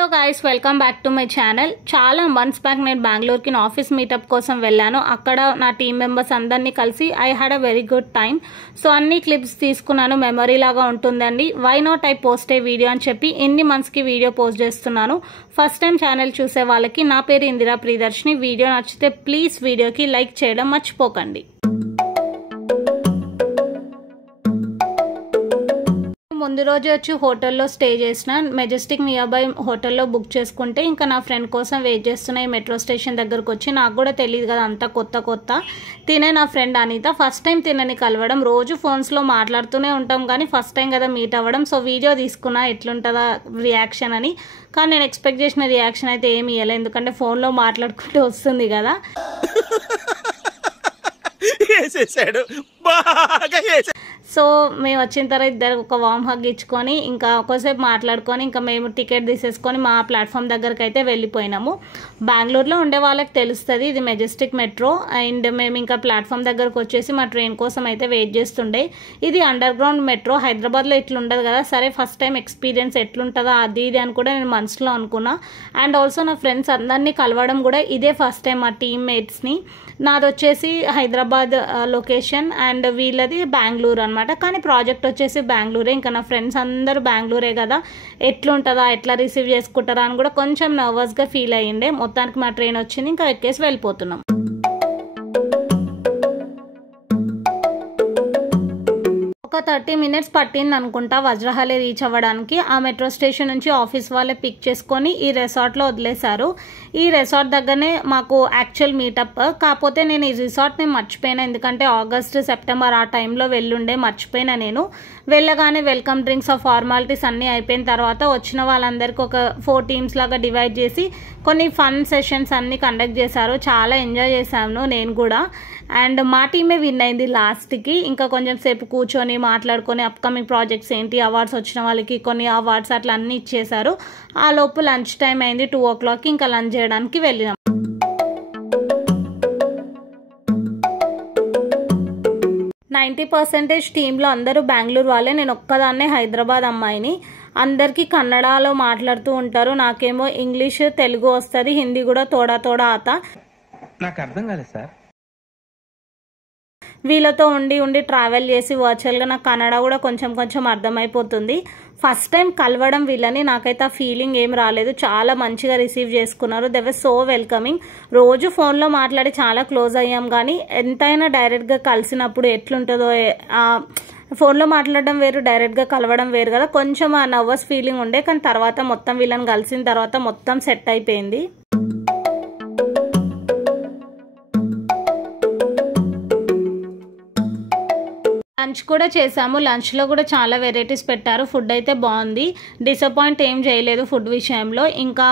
Hello guys, welcome back to my channel. చాలా months back నేను బెంగళూరుకి నా ఆఫీస్ మీటప్ కోసం వెళ్ళాను. అక్కడ నా టీం మెంబర్స్ అందరినీ కలిసి I had a very good time. So అన్ని క్లిప్స్ తీసుకున్నాను, మెమరీ లాగా ఉంటుందండి. Why not I post a video అని చెప్పి ఎన్ని మంత్స్కి వీడియో పోస్ట్ చేస్తున్నాను. ఫస్ట్ టైం ఛానల్ చూసే వాళ్ళకి నా పేరు ఇందిరా ప్రియదర్శిని. వీడియో నచ్చితే ప్లీజ్ వీడియోకి లైక్ చేయడం మర్చిపోకండి. ముందు రోజు వచ్చి హోటల్లో స్టే చేసిన, మెజెస్టిక్ నియర్ బై హోటల్లో బుక్ చేసుకుంటే ఇంకా నా ఫ్రెండ్ కోసం వెయిట్ చేస్తున్న ఈ మెట్రో స్టేషన్ దగ్గరకు వచ్చి, నాకు కూడా తెలియదు కదా అంతా కొత్త. తినే నా ఫ్రెండ్ అనిత. ఫస్ట్ టైం తినని కలవడం. రోజు ఫోన్స్లో మాట్లాడుతూనే ఉంటాం కానీ ఫస్ట్ టైం కదా మీట్ అవ్వడం. సో వీడియో తీసుకున్నా ఎట్లుంటుందా రియాక్షన్ అని. కానీ నేను ఎక్స్పెక్ట్ చేసిన రియాక్షన్ అయితే ఏమి ఇవ్వలేదు, ఎందుకంటే ఫోన్లో మాట్లాడుకుంటూ వస్తుంది కదా. సో మేము వచ్చిన తర్వాత ఇద్దరు ఒక వామ్ హగ్ ఇచ్చుకొని ఇంకా ఒకసేపు మాట్లాడుకొని ఇంకా మేము టికెట్ తీసేసుకొని మా ప్లాట్ఫామ్ దగ్గరికి అయితే వెళ్ళిపోయినాము. బెంగళూరులో ఉండే వాళ్ళకి తెలుస్తుంది ఇది మెజెస్టిక్ మెట్రో. అండ్ మేము ఇంకా ప్లాట్ఫామ్ దగ్గరకు వచ్చేసి మా ట్రైన్ కోసం అయితే వెయిట్ చేస్తుండే. ఇది అండర్ గ్రౌండ్ మెట్రో. హైదరాబాద్లో ఇట్లుండదు కదా. సరే ఫస్ట్ టైం ఎక్స్పీరియన్స్ ఎట్లుంటుందో అది ఇది అని కూడా నేను మనసులో అనుకున్నా. అండ్ ఆల్సో నా ఫ్రెండ్స్ అందరినీ కలవడం కూడా ఇదే ఫస్ట్ టైం. మా టీమ్మేట్స్ని. నాది వచ్చేసి హైదరాబాద్ లొకేషన్ అండ్ వీళ్ళది బెంగళూరు అనమాట. కానీ ప్రాజెక్ట్ వచ్చేసి బెంగళూరే. ఇంకా నా ఫ్రెండ్స్ అందరూ బెంగళూరే కదా, ఎట్లుంటుందా ఎట్లా రిసీవ్ చేసుకుంటారా అని కూడా కొంచెం నర్వస్గా ఫీల్ అయ్యిండే. మొత్తానికి మా ట్రైన్ వచ్చింది, ఇంకా ఎక్కేసి వెళ్ళిపోతున్నాం. ఒక 30 minutes పట్టింది అనుకుంటా వజ్రహాలి రీచ్ అవ్వడానికి. ఆ మెట్రో స్టేషన్ నుంచి ఆఫీస్ వాళ్ళే పిక్ చేసుకొని ఈ రిసార్ట్లో వదిలేశారు. ఈ రిసార్ట్ దగ్గరనే మాకు యాక్చువల్ మీటప్. కాకపోతే నేను ఈ రిసార్ట్ని మర్చిపోయినా, ఎందుకంటే ఆగస్ట్ సెప్టెంబర్ ఆ టైంలో వెళ్ళుండే, మర్చిపోయినా నేను. వెళ్ళగానే వెల్కమ్ డ్రింక్స్, ఆ ఫార్మాలిటీస్ అన్నీ అయిపోయిన తర్వాత వచ్చిన వాళ్ళందరికీ ఒక 4 teams లాగా డివైడ్ చేసి కొన్ని ఫన్ సెషన్స్ అన్నీ కండక్ట్ చేశారు. చాలా ఎంజాయ్ చేశాను నేను కూడా. అండ్ మా టీమే విన్ అయింది లాస్ట్కి. ఇంకా కొంచెం సేపు కూర్చొని మాట్లాడుకొని అప్కమింగ్ ప్రాజెక్ట్స్ ఏంటి, అవార్డ్స్ వచ్చిన వాళ్ళకి కొన్ని అవార్డ్స్ అట్లా అన్నీ ఇచ్చేశారు. ఆ లోపు లంచ్ టైం అయింది 2 o'clock. ఇంకా లంచ్ చేయడానికి వెళ్ళినాం. టీంలో అందరూ బెంగళూరు వాళ్ళే. నేను ఒక్కదాన్నే హైదరాబాద్ అమ్మాయిని. అందరికీ కన్నడలో మాట్లాడుతూ ఉంటారు. నాకేమో ఇంగ్లీష్ తెలుగు వస్తుంది, హిందీ కూడా తోడా ఆతా. నాకు అర్థం కాలేదు సార్. వీళ్ళతో ఉండి ట్రావెల్ చేసి వర్చువల్గా నాకు కన్నడ కూడా కొంచెం అర్థమైపోతుంది. ఫస్ట్ టైం కలవడం వీళ్ళని. నాకైతే ఆ ఫీలింగ్ ఏం రాలేదు. చాలా మంచిగా రిసీవ్ చేసుకున్నారు. They were so welcoming. రోజు ఫోన్లో మాట్లాడి చాలా క్లోజ్ అయ్యాం కానీ ఎంతైనా డైరెక్ట్గా కలిసినప్పుడు ఎట్లుంటుందో, ఫోన్లో మాట్లాడడం వేరు, డైరెక్ట్గా కలవడం వేరు కదా. కొంచెం ఆ నర్వస్ ఫీలింగ్ ఉండే, కానీ తర్వాత మొత్తం వీళ్ళని కలిసిన తర్వాత మొత్తం సెట్ అయిపోయింది. లంచ్ కూడా చేసాము. లంచ్లో కూడా చాలా వెరైటీస్ పెట్టారు. ఫుడ్ అయితే బాగుంది. డిసప్పాయింట్ ఏం చేయలేదు ఫుడ్ విషయంలో. ఇంకా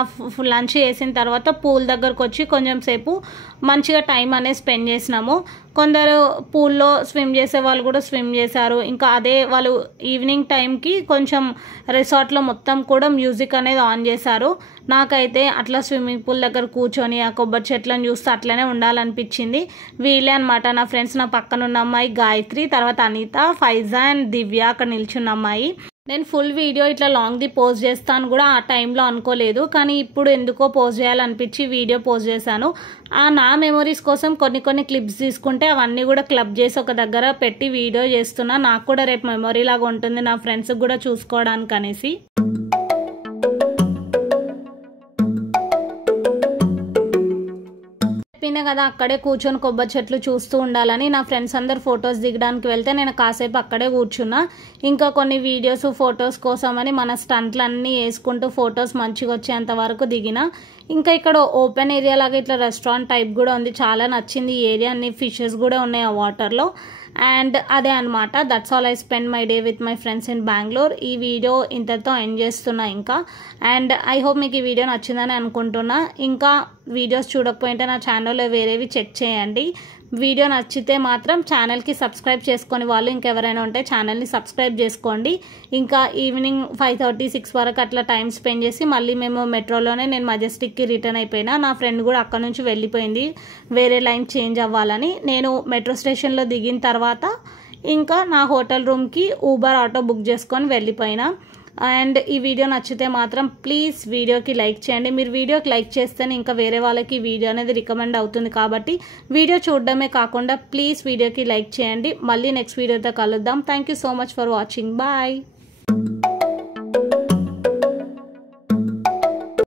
లంచ్ చేసిన తర్వాత పూల్ దగ్గరకు వచ్చి కొంచెం సేపు మంచిగా టైం అనేది స్పెండ్ చేసినాము. కొందరు పూల్లో స్విమ్ చేసే వాళ్ళు కూడా స్విమ్ చేశారు. ఇంకా అదే వాళ్ళు ఈవినింగ్ టైంకి కొంచెం రిసార్ట్లో మొత్తం కూడా మ్యూజిక్ అనేది ఆన్ చేశారు. నాకైతే అట్లా స్విమ్మింగ్ పూల్ దగ్గర కూర్చొని ఆ కొబ్బరి చెట్లను చూస్తే అట్లనే ఉండాలనిపించింది. వీళ్ళే అనమాట నా ఫ్రెండ్స్. నా పక్కన ఉన్న అమ్మాయి గాయత్రి, తర్వాత అనిత, ఫైజా అండ్ దివ్య అక్కడ నిల్చున్న అమ్మాయి. నేను ఫుల్ వీడియో ఇట్లా లాంగ్ది పోస్ట్ చేస్తాను కూడా ఆ టైంలో అనుకోలేదు, కానీ ఇప్పుడు ఎందుకో పోస్ట్ చేయాలనిపించి వీడియో పోస్ట్ చేశాను. నా మెమొరీస్ కోసం కొన్ని క్లిప్స్ తీసుకుంటే అవన్నీ కూడా క్లబ్ చేసి ఒక దగ్గర పెట్టి వీడియో చేస్తున్నా. నాకు కూడా రేపు మెమొరీ లాగా ఉంటుంది, నా ఫ్రెండ్స్కి కూడా చూసుకోవడానికి అనేసి. చెప్పినా కదా అక్కడే కూర్చొని కొబ్బరి చెట్లు చూస్తూ ఉండాలని. నా ఫ్రెండ్స్ అందరు ఫొటోస్ దిగడానికి వెళ్తే నేను కాసేపు అక్కడే కూర్చున్నా. ఇంకా కొన్ని వీడియోస్ ఫొటోస్ కోసమని మన స్టంట్లన్నీ వేసుకుంటూ ఫొటోస్ మంచిగా వచ్చేంత వరకు దిగిన. ఇంకా ఇక్కడ ఓపెన్ ఏరియా లాగా ఇట్లా రెస్టారెంట్ టైప్ కూడా ఉంది. చాలా నచ్చింది ఈ ఏరియా. అన్ని ఫిషెస్ కూడా ఉన్నాయి ఆ వాటర్లో. అండ్ అదే అనమాట. That's all I spend my day with my friends in Bengaluru. ఈ వీడియో ఇంతతో ఎండ్ చేస్తున్నా ఇంకా. అండ్ ఐ హోప్ మీకు ఈ వీడియో నచ్చిందని అనుకుంటున్నా. ఇంకా వీడియోస్ చూడకపోయింటే నా ఛానల్లో వేరేవి చెక్ చేయండి. వీడియో నచ్చితే మాత్రం ఛానల్కి సబ్స్క్రైబ్ చేసుకొని వాళ్ళు ఇంకెవరైనా ఉంటే ఛానల్ని సబ్స్క్రైబ్ చేసుకోండి. ఇంకా ఈవినింగ్ 5:30-6 వరకు అట్లా టైం స్పెండ్ చేసి మళ్ళీ మేము మెట్రోలోనే నేను మెజెస్టిక్కి రిటర్న్ అయిపోయినా. నా ఫ్రెండ్ కూడా అక్కడ నుంచి వెళ్ళిపోయింది వేరే లైన్ చేంజ్ అవ్వాలని. నేను మెట్రో స్టేషన్లో దిగిన తర్వాత ఇంకా నా హోటల్ రూమ్కి ఊబర్ ఆటో బుక్ చేసుకొని వెళ్ళిపోయినా. అండ్ ఈ వీడియో నచ్చితే మాత్రం ప్లీజ్ వీడియోకి లైక్ చేయండి. మీరు వీడియోకి లైక్ చేస్తేనే ఇంకా వేరే వాళ్ళకి ఈ వీడియో అనేది రికమెండ్ అవుతుంది. కాబట్టి వీడియో చూడడమే కాకుండా ప్లీజ్ వీడియోకి లైక్ చేయండి. మళ్ళీ నెక్స్ట్ వీడియోతో కలుద్దాం. Thank you so much for watching. Bye.